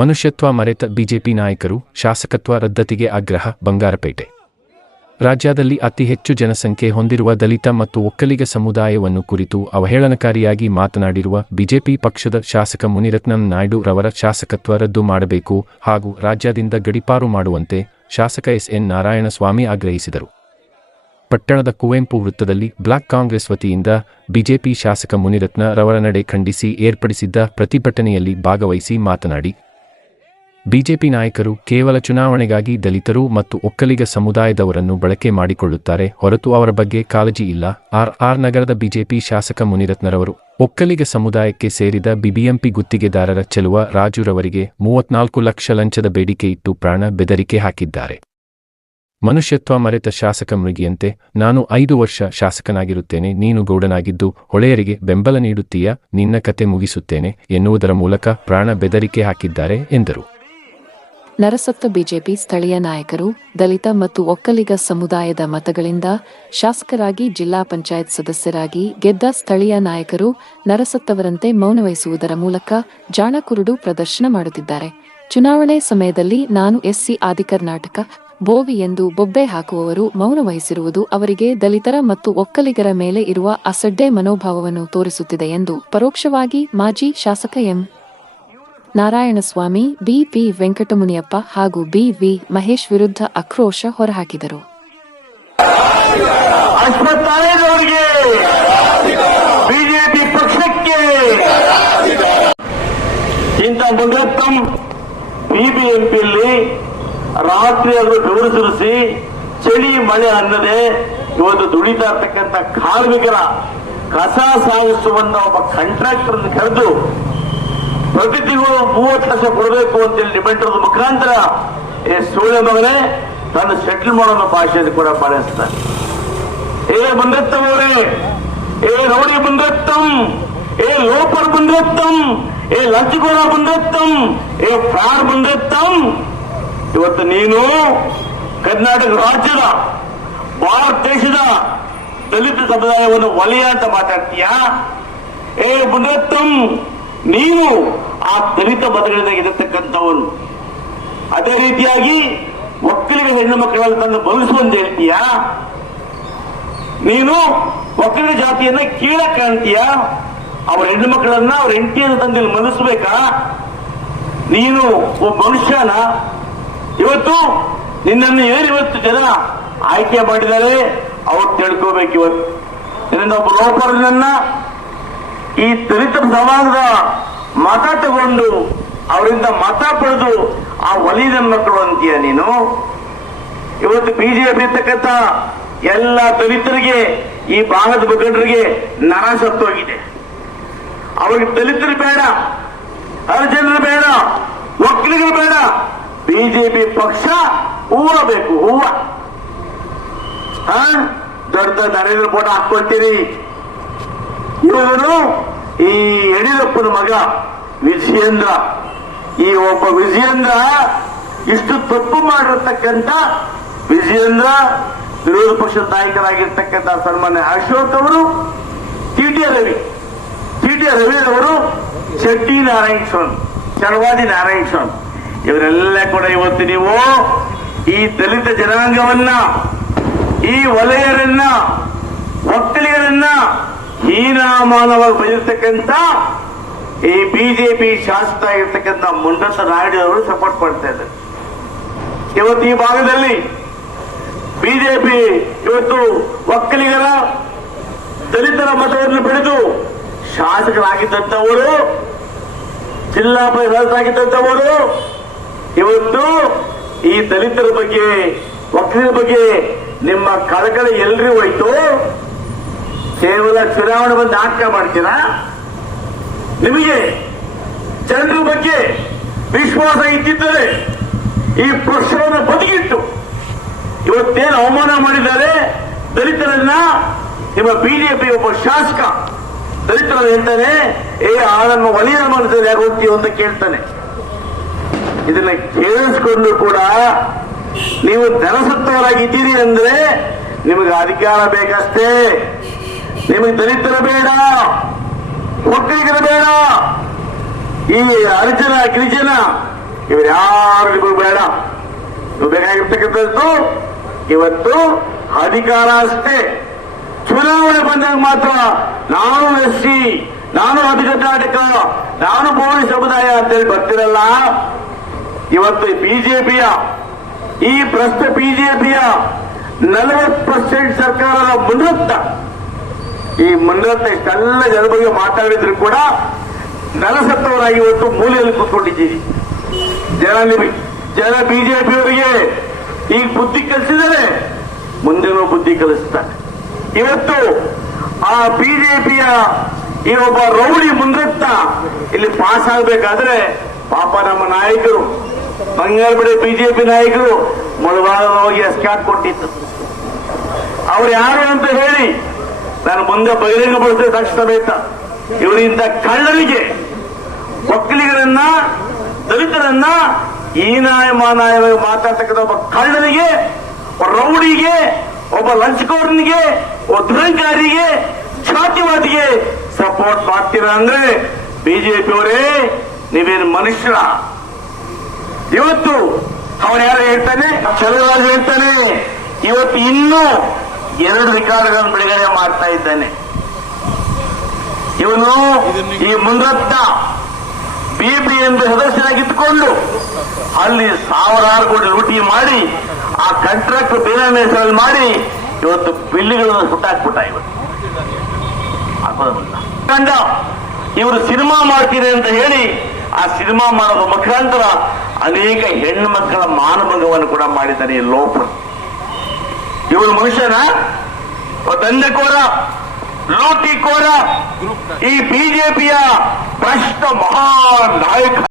ಮನುಷ್ಯತ್ವ ಮರೆತ ಬಿಜೆಪಿ ನಾಯಕರು ಶಾಸಕತ್ವ ರದ್ದತಿಗೆ ಆಗ್ರಹ ಬಂಗಾರಪೇಟೆ. ರಾಜ್ಯದಲ್ಲಿ ಅತಿ ಹೆಚ್ಚು ಜನಸಂಖ್ಯೆ ಹೊಂದಿರುವ ದಲಿತ ಮತ್ತು ಒಕ್ಕಲಿಗ ಸಮುದಾಯವನ್ನು ಕುರಿತು ಅವಹೇಳನಕಾರಿಯಾಗಿ ಮಾತನಾಡಿರುವ ಬಿಜೆಪಿ ಪಕ್ಷದ ಶಾಸಕ ಮುನಿರತ್ನಂ ನಾಯ್ಡು ರವರ ಶಾಸಕತ್ವ ರದ್ದು ಮಾಡಬೇಕು ಹಾಗೂ ರಾಜ್ಯದಿಂದ ಗಡಿಪಾರು ಮಾಡುವಂತೆ ಶಾಸಕ ಎಸ್ ಎನ್ ನಾರಾಯಣಸ್ವಾಮಿ ಆಗ್ರಹಿಸಿದರು. ಪಟ್ಟಣದ ಕುವೆಂಪು ವೃತ್ತದಲ್ಲಿ ಬ್ಲಾಕ್ ಕಾಂಗ್ರೆಸ್ ವತಿಯಿಂದ ಬಿಜೆಪಿ ಶಾಸಕ ಮುನಿರತ್ನ ರವರ ನಡೆ ಖಂಡಿಸಿ ಏರ್ಪಡಿಸಿದ್ದ ಪ್ರತಿಭಟನೆಯಲ್ಲಿ ಭಾಗವಹಿಸಿ ಮಾತನಾಡಿ ಬಿಜೆಪಿ ನಾಯಕರು ಕೇವಲ ಚುನಾವಣೆಗಾಗಿ ದಲಿತರು ಮತ್ತು ಒಕ್ಕಲಿಗ ಸಮುದಾಯದವರನ್ನು ಬಳಕೆ ಮಾಡಿಕೊಳ್ಳುತ್ತಾರೆ ಹೊರತು ಅವರ ಬಗ್ಗೆ ಕಾಳಜಿ ಇಲ್ಲ. ಆರ್ ಆರ್ ನಗರದ ಬಿಜೆಪಿ ಶಾಸಕ ಮುನಿರತ್ನರವರು, ಒಕ್ಕಲಿಗ ಸಮುದಾಯಕ್ಕೆ ಸೇರಿದ ಬಿಬಿಎಂಪಿ ಗುತ್ತಿಗೆದಾರರ ಚೆಲುವ ರಾಜುರವರಿಗೆ ಮೂವತ್ನಾಲ್ಕು ಲಕ್ಷ ಲಂಚದ ಬೇಡಿಕೆ ಇಟ್ಟು ಪ್ರಾಣ ಬೆದರಿಕೆ ಹಾಕಿದ್ದಾರೆ. ಮನುಷ್ಯತ್ವ ಮರೆತ ಶಾಸಕ ಮೃಗಿಯಂತೆ, ನಾನು ಐದು ವರ್ಷ ಶಾಸಕನಾಗಿರುತ್ತೇನೆ, ನೀನು ಗೌಡನಾಗಿದ್ದು, ಹೊಳೆಯರಿಗೆ ಬೆಂಬಲ ನೀಡುತ್ತೀಯ, ನಿನ್ನ ಕತೆ ಮುಗಿಸುತ್ತೇನೆ ಎನ್ನುವುದರ ಮೂಲಕ ಪ್ರಾಣ ಬೆದರಿಕೆ ಹಾಕಿದ್ದಾರೆ ಎಂದರು. ನರಸತ್ತ ಬಿಜೆಪಿ ಸ್ಥಳೀಯ ನಾಯಕರು, ದಲಿತ ಮತ್ತು ಒಕ್ಕಲಿಗ ಸಮುದಾಯದ ಮತಗಳಿಂದ ಶಾಸಕರಾಗಿ ಜಿಲ್ಲಾ ಪಂಚಾಯತ್ ಸದಸ್ಯರಾಗಿ ಗೆದ್ದ ಸ್ಥಳೀಯ ನಾಯಕರು ನರಸತ್ತವರಂತೆ ಮೌನವಹಿಸುವುದರ ಮೂಲಕ ಜಾಣಕುರುಡು ಪ್ರದರ್ಶನ ಮಾಡುತ್ತಿದ್ದಾರೆ. ಚುನಾವಣೆ ಸಮಯದಲ್ಲಿ ನಾನು ಎಸ್ಸಿ ಆದಿಕರ್ನಾಟಕ ಬೋವಿ ಎಂದು ಬೊಬ್ಬೆ ಹಾಕುವವರು ಮೌನವಹಿಸಿರುವುದು ಅವರಿಗೆ ದಲಿತರ ಮತ್ತು ಒಕ್ಕಲಿಗರ ಮೇಲೆ ಇರುವ ಅಸಡ್ಡೆ ಮನೋಭಾವವನ್ನು ತೋರಿಸುತ್ತಿದೆ ಎಂದು ಪರೋಕ್ಷವಾಗಿ ಮಾಜಿ ಶಾಸಕ ಎಂ. ನಾರಾಯಣಸ್ವಾಮಿ ಬಿಪಿ ವೆಂಕಟಮುನಿಯಪ್ಪ ಹಾಗೂ ಬಿವಿ ಮಹೇಶ್ ವಿರುದ್ಧ ಆಕ್ರೋಶ ಹೊರಹಾಕಿದರು. ಬಿಜೆಪಿ ಪಕ್ಷಕ್ಕೆ ಇಂಥ ಮುನಿರತ್ನಂ ಬಿಬಿಎಂಪಿಯಲ್ಲಿ ರಾತ್ರಿ ಅದು ಸುರಿಸಿ ಚಳಿ ಮಳೆ ಅನ್ನದೆ ಇವತ್ತು ದುಡಿತಾ ಇರ್ತಕ್ಕಂಥ ಕಾರ್ಮಿಕರ ಕಸ ಸಾಗಿಸುವಂತ ಒಬ್ಬ ಕಂಟ್ರಾಕ್ಟರ್ ಕರೆದು ಪ್ರತಿ ತಿಂಗಳು ಮೂವತ್ತು ಲಕ್ಷ ಕೊಡಬೇಕು ಅಂತೇಳಿ ಇರೋದ್ರ ಮುಖಾಂತರ ಏ ಸೂಳೆ ಮಗನೇ ತನ್ನ ಸೆಟ್ಲ್ ಮಾಡೋ ಭಾಷೆಯಲ್ಲಿ ಕೂಡ ಪಾಲಿಸ್ತಾರೆ ಏ ಬಂದತ್ತಂ ಅವರೇ ಏ ರೌಡಿ ಬಂದತ್ತಂ, ಏ ಲೋಪರ್ ಬಂದತ್ತಂ, ಏ ಲಂಚಗೋರ ಬಂದತ್ತಂ, ಏ ಫ್ರಾಡ್ ಬಂದತ್ತಂ. ಇವತ್ತು ನೀನು ಕರ್ನಾಟಕ ರಾಜ್ಯದ ಭಾರತ ದೇಶದ ದಲಿತ ಸಮುದಾಯವನ್ನು ವಲಯ ಅಂತ ಮಾತಾಡ್ತೀಯಾ? ಏ ಬಂದತ್ತಂ ನೀನು ಆ ದಲಿತ ಇರತಕ್ಕಂಥವನು. ಅದೇ ರೀತಿಯಾಗಿ ಒಕ್ಕಲಿಗ ಹೆಣ್ಣು ಮಕ್ಕಳನ್ನು ತಂದು ಬಲಿಸುವಂತ ಹೇಳ್ತೀಯ? ನೀನು ಒಕ್ಕಲಿಗ ಜಾತಿಯನ್ನ ಕೀಳ ಕಾಣ್ತೀಯ? ಅವರ ಹೆಣ್ಣು ಮಕ್ಕಳನ್ನ ಅವ್ರ ಹೆಂಡತಿಯನ್ನು ತಂದು ಮನಸ್ಬೇಕಾ ನೀನು ಒಬ್ಬ ಮನುಷ್ಯನ. ಇವತ್ತು ನಿನ್ನನ್ನು ಏನು ಇವತ್ತು ಜನ ಆಯ್ಕೆ ಮಾಡಿದರೆ ಅವ್ರು ತಿಳ್ಕೋಬೇಕು ಇವತ್ತು. ಇದರಿಂದ ಒಬ್ಬ ಲೋಪರನ್ನ ಈ ದಲಿತ ಸಮಾಜದ ಮತ ತಗೊಂಡು ಅವರಿಂದ ಮತ ಪಡೆದು ಆ ವಲಯದ ಮಕ್ಕಳು ಅಂತೀಯ ನೀನು? ಇವತ್ತು ಬಿಜೆಪಿ ಇರ್ತಕ್ಕಂಥ ಎಲ್ಲ ದಲಿತರಿಗೆ, ಈ ಭಾಗದ ಮುಖಂಡರಿಗೆ ನರ ಸತ್ತೋಗಿದೆ. ಅವ್ರಿಗೆ ದಲಿತರು ಬೇಡ ಹರಿಜನರು ಬೇಡ ಒಕ್ಕಲಿಗರು ಬೇಡ ಬಿಜೆಪಿ ಪಕ್ಷ ಹೂವ ಬೇಕು, ಹೂವ. ದೊಡ್ಡ ನರೇಂದ್ರ ಫೋಟೋ ಹಾಕೊಳ್ತೀರಿ ಇವರು ಈ ಯಡಿಯೂರಪ್ಪನ ಮಗ ವಿಜಯೇಂದ್ರ, ಈ ಒಬ್ಬ ವಿಜಯೇಂದ್ರ ಇಷ್ಟು ತಪ್ಪು ಮಾಡಿರ್ತಕ್ಕಂಥ ವಿಜಯೇಂದ್ರ ವಿರೋಧ ಪಕ್ಷದ ನಾಯಕರಾಗಿರ್ತಕ್ಕಂಥ ಸನ್ಮಾನ್ಯ ಅಶೋಕ್ ಅವರು T T Ravi T T Ravi ಅವರು, ಶೆಟ್ಟಿ ನಾರಾಯಣ ಸ್ವಾಮಿ ಚಳವಾದಿ ನಾರಾಯಣ ಸ್ವಾಮಿ ಇವರೆಲ್ಲ ಕೂಡ ಇವತ್ತು ನೀವು ಈ ದಲಿತ ಜನಾಂಗವನ್ನ, ಈ ವಲಯರನ್ನ, ಒಕ್ಕಲಿಗರನ್ನ ಹೀನಾಮಾನವಾಗಿ ಬಯರ್ತಕ್ಕಂಥ ಈ ಬಿಜೆಪಿ ಶಾಸಕ ಇರ್ತಕ್ಕಂಥ ಮುಂಡಸ ನಾಯ್ಡು ಅವರು ಸಪೋರ್ಟ್ ಮಾಡ್ತಾ ಇದ್ದಾರೆ. ಇವತ್ತು ಈ ಭಾಗದಲ್ಲಿ ಬಿಜೆಪಿ ಇವತ್ತು ಒಕ್ಕಲಿಗರ, ದಲಿತರ ಮತವನ್ನು ಪಡೆದು ಶಾಸಕರಾಗಿದ್ದಂಥವರು, ಜಿಲ್ಲಾ ಪರಿಷತ್ತಾಗಿದ್ದಂಥವರು ಇವತ್ತು ಈ ದಲಿತರ ಬಗ್ಗೆ, ಒಕ್ಕಲಿಗರ ಬಗ್ಗೆ ನಿಮ್ಮ ಕಳಕಳಿ ಎಲ್ರಿಗೂ ಹೋಯ್ತು? ಕೇವಲ ಚುನಾವಣೆ ಬಂದು ನಾಟಕ ಮಾಡ್ತೀರಾ? ನಿಮಗೆ ಜನರ ಬಗ್ಗೆ ವಿಶ್ವಾಸ ಇದ್ದಿದ್ದರೆ ಈ ಪಕ್ಷವನ್ನು ಬದುಕಿಟ್ಟು ಇವತ್ತೇನು ಅವಮಾನ ಮಾಡಿದ್ದಾರೆ? ದಲಿತರನ್ನ ನಿಮ್ಮ ಬಿಜೆಪಿ ಒಬ್ಬ ಶಾಸಕ ದಲಿತರ ಹೇಳ್ತಾನೆ ಏ, ಆಳನ್ನು ವಲಯ ಮಾಡಿದರೆ ಯಾರು ಅಂತ ಕೇಳ್ತಾನೆ. ಇದನ್ನ ಕೇಳಿಸ್ಕೊಂಡು ಕೂಡ ನೀವು ಧನಸತ್ವರಾಗಿದ್ದೀರಿ ಅಂದ್ರೆ ನಿಮಗೆ ಅಧಿಕಾರ ಬೇಕಷ್ಟೇ. ನಿಮಗೆ ದಲಿತರ ಬೇಡ ಒಕ್ಕಲಿಗರ ಬೇಡ. ಈ ಹರಿಜನ ಗಿರಿಜನ ಇವರ್ಯಾರು ನಿಮಗೆ ಬೇಡ. ಬೇಕಾಗಿರ್ತಕ್ಕಂಥದ್ದು ಇವತ್ತು ಅಧಿಕಾರ ಅಷ್ಟೇ. ಚುನಾವಣೆ ಬಂದಾಗ ಮಾತ್ರ ನಾನು ಎಸ್ ಸಿ, ನಾನು ಅಭಿ ಕರ್ನಾಟಕ ನಾನು ಬೋಳಿ ಸಮುದಾಯ ಅಂತೇಳಿ ಬರ್ತಿರಲ್ಲ. ಇವತ್ತು ಬಿಜೆಪಿಯ, ಈ ಪ್ರಶ್ನೆ ಬಿಜೆಪಿಯ ನಲವತ್ತು ಪರ್ಸೆಂಟ್ ಸರ್ಕಾರದ ಮುನ್ನತ್ತ ಈ ಮಂಡಲದ ಇಷ್ಟೆಲ್ಲ ಜನ ಬಗ್ಗೆ ಮಾತಾಡಿದ್ರು ಕೂಡ ನೆಲಸತ್ತವರಾಗಿ ಇವತ್ತು ಮೂಲೆಯಲ್ಲಿ ಕೂತ್ಕೊಂಡಿದ್ದೀರಿ. ಜನ ನಿಮಗೆ ಜನ ಬಿಜೆಪಿಯವರಿಗೆ ಈಗ ಬುದ್ಧಿ ಕಲಿಸಿದರೆ ಮುಂದೆನೋ ಬುದ್ಧಿ ಕಲಿಸ್ತಾರೆ. ಇವತ್ತು ಆ ಬಿಜೆಪಿಯ ಈ ಒಬ್ಬ ರೌಡಿ ಮುಂದತ್ತ ಇಲ್ಲಿ ಪಾಸ್ ಆಗಬೇಕಾದ್ರೆ ಪಾಪ ನಮ್ಮ ನಾಯಕರು ಬಂಗಾರಪಡೆ ಬಿಜೆಪಿ ನಾಯಕರು ಮುಳಬಾಗ ಹೋಗಿ ಎಸ್ಕಾಟ್ ಕೊಟ್ಟಿತ್ತು. ಅವ್ರು ಯಾರು ಅಂತ ಹೇಳಿ ನಾನು ಮುಂದೆ ಬಹಿರಂಗಪಡಿಸಿದ ತಕ್ಷಣ ಬೇಕ ಇವರಿಂದ ಕಳ್ಳರಿಗೆ ಒಕ್ಕಲಿಗರನ್ನ ದಲಿತರನ್ನ ಹೀನಾಯ ಮಾನಾಯವಾಗಿ ಮಾತಾಡ್ತಕ್ಕಂಥ ಒಬ್ಬ ಕಳ್ಳರಿಗೆ ರೌಡಿಗೆ ಒಬ್ಬ ಲಂಚಕೋರನಿಗೆ ಒಬ್ಬ ದುರಂಕಾರಿಗೆ ಜಾತಿವಾದಿಗೆ ಸಪೋರ್ಟ್ ಮಾಡ್ತೀರಾ ಅಂದ್ರೆ ಬಿಜೆಪಿ ಅವರೇ ನೀವೇನು ಮನುಷ್ಯರ ಇವತ್ತು ಅವನು ಯಾರು ಹೇಳ್ತಾನೆ? ಚಲರಾಜ್ ಹೇಳ್ತಾನೆ. ಇವತ್ತು ಇನ್ನೂ ಎರಡು ರಿಕಾರ್ಡ್ಗಳನ್ನು ಬಿಡುಗಡೆ ಮಾಡ್ತಾ ಇದ್ದಾನೆ. ಇವನು ಈ ಮುಂದತ್ತ ಬಿಪಿ ಎಂದು ಸದಸ್ಯನಾಗಿದ್ದುಕೊಂಡು ಅಲ್ಲಿ ಸಾವಿರಾರು ಕೋಟಿ ಲೂಟಿ ಮಾಡಿ, ಆ ಕಾಂಟ್ರಾಕ್ಟ್ ಬೇರೆ ಹೆಸರಲ್ಲಿ ಮಾಡಿ, ಇವತ್ತು ಬಿಲ್ಲಿಗಳನ್ನು ಸುಟ್ಟಾಕ್ಬಿಟ್ಟ ಇವತ್ತು. ಕಂಡ ಇವರು ಸಿನಿಮಾ ಮಾಡ್ತೀರಿ ಅಂತ ಹೇಳಿ, ಆ ಸಿನಿಮಾ ಮಾಡೋದ್ರ ಮುಖಾಂತರ ಅನೇಕ ಹೆಣ್ಣು ಮಕ್ಕಳ ಮಾನಭಂಗವನ್ನು ಕೂಡ ಮಾಡಿದ್ದಾರೆ ಈ ಲೋಪ ಇವನು ಮನುಷ್ಯನ ದಂಧೆಕೋರ ಲೂಟಿಕೋರ ಈ ಬಿಜೆಪಿಯ ಭ್ರಷ್ಟ ಮಹಾ ನಾಯಕ